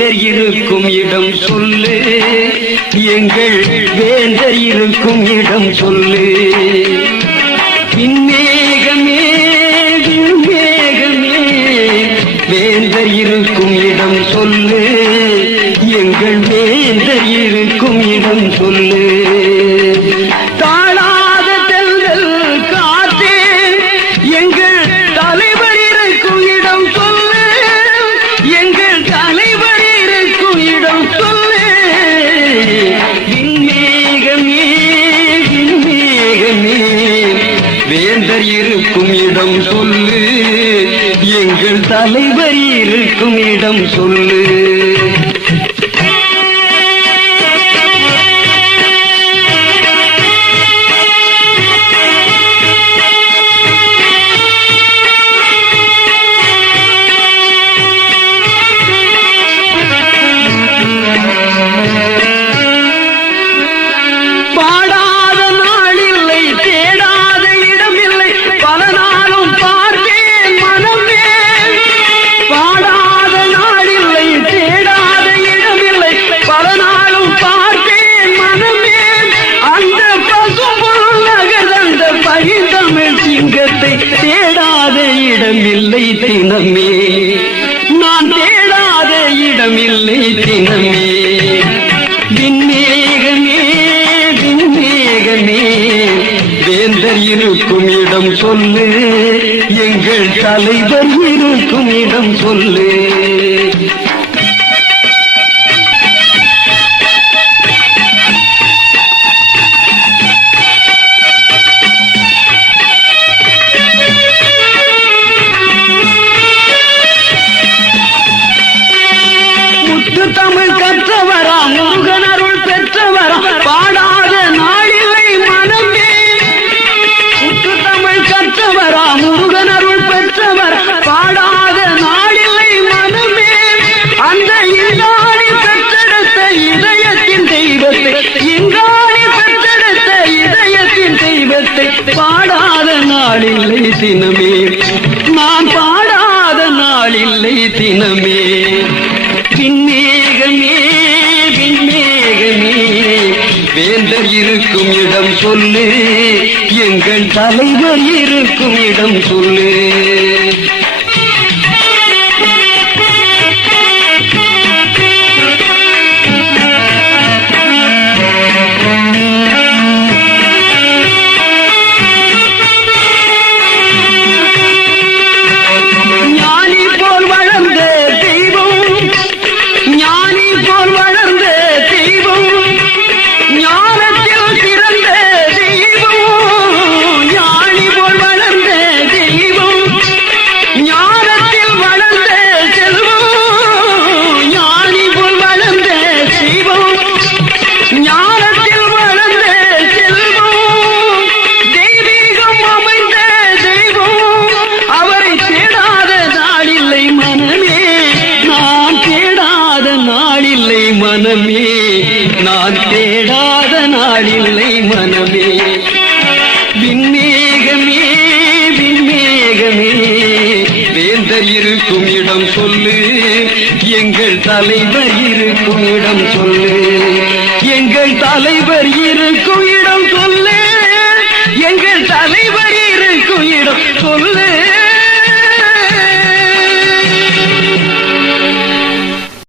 வேந்தர் இருக்கும் இடம் சொல்லு, எங்கள் வேந்தர் இருக்கும் இடம் சொல்லு. விண்மேகமே விண்மேகமே வேந்தர் இருக்கும் இடம் சொல்லு, எங்கள் வேந்தர் இருக்கும் இடம் சொல்லு. தாழாத தென்றல் காற்றே எங்கள் தலைவர் இருக்கும் இடம் சொல்லு, எங்கள் தலைவர் இருக்கும் இடம் சொல்லு. விண்மேகமே விண்மேகமே வேந்தர் இருக்கும் இடம் சொல்லு, எங்கள் தலைவர் இருக்கும் இடம் சொல்லு. தேடாத இடமில்லை தினமே, நான் தேடாத இடமில்லை தினமே. விண்மேகமே விண்மேகமே வேந்தர் இருக்கும் இடம் சொல்லு, எங்கள் தலைவர் இருக்கும் இடம் சொல்லு. தமிழ் கற்றவரா முருகன் அருள் பெற்றவரா, பாடாத நாளில்லை மனமே. முத்து தமிழ் கற்றவரா முருகன் அருள் பெற்றவரா, பாடாத நாளில்லை மனமே. அந்த இங்காணி பெற்றெடுத்த இதயத்தின் தெய்வத்தை, இங்காணி பெற்றெடுத்த இதயத்தின் தெய்வத்தை, பாடாத நாளில்லை தினமே, நான் பாடாத நாளில்லை தினமே. விண்மேகமே விண்மேகமே வேந்தர் இருக்கும் இடம் சொல்லு, எங்கள் தலைவர் இருக்கும் இடம் சொல்லு. மனமே நான் தேடாத நாளில்லை மனமே. விண்மேகமே விண்மேகமே வேந்தர் இருக்கும் இடம் சொல்லு, எங்கள் தலைவர் இருக்கும் இடம் சொல்லு, எங்கள் தலைவர் இருக்கும் இடம் சொல்லு.